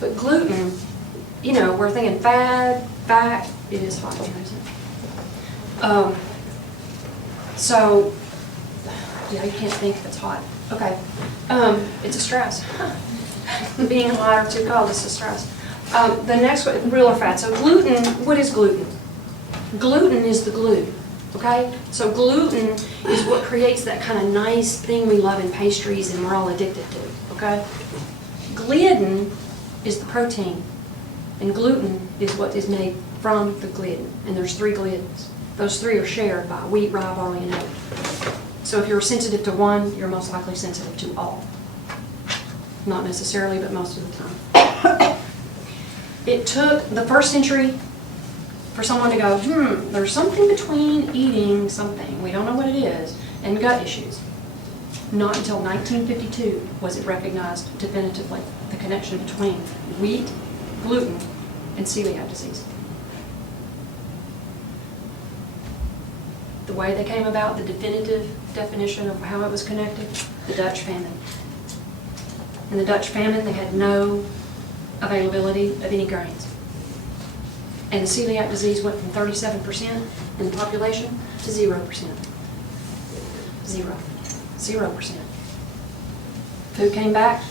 But gluten, you know, we're thinking fat, it is hot here, isn't it? So, yeah, you can't think if it's hot. Okay, it's a stress. Being hot or too cold is a stress. The next one, real or fat. So gluten, what is gluten? Gluten is the glue, okay? So gluten is what creates that kind of nice thing we love in pastries and we're all addicted to, okay? Gliadin is the protein, and gluten is what is made from the gliadin. And there's 3 gliadins. Those 3 are shared by wheat, rye, barley, and oat. So if you're sensitive to one, you're most likely sensitive to all. Not necessarily, but most of the time. It took the 1st century for someone to go, there's something between eating something, we don't know what it is, and gut issues. Not until 1952 was it recognized definitively, the connection between wheat, gluten, and celiac disease. The way they came about, the definitive definition of how it was connected, the Dutch famine. In the Dutch famine, they had no availability of any grains. And the celiac disease went from 37% in the population to 0%. 0%. Food came back,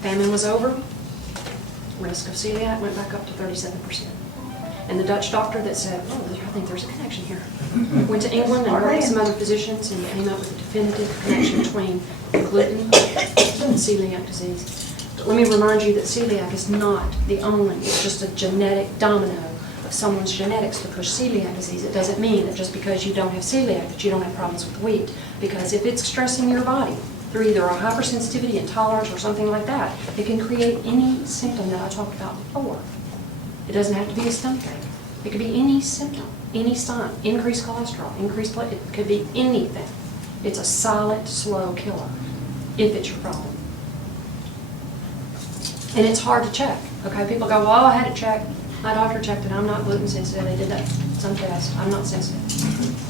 famine was over, risk of celiac went back up to 37%. And the Dutch doctor that said, oh, I think there's a connection here, went to England and worked with some other physicians and came up with a definitive connection between gluten and celiac disease. But let me remind you that celiac is not the only, it's just a genetic domino of someone's genetics to push celiac disease. It doesn't mean that just because you don't have celiac that you don't have problems with wheat. Because if it's stressing your body through either a hypersensitivity, intolerance, or something like that, it can create any symptom that I talked about before. It doesn't have to be a stomach ache. It could be any symptom, any sign, increased cholesterol, increased blood, it could be anything. It's a silent, slow killer if it's your problem. And it's hard to check, okay? People go, well, I had it checked. My doctor checked it. I'm not gluten sensitive. They did that some test. I'm not sensitive.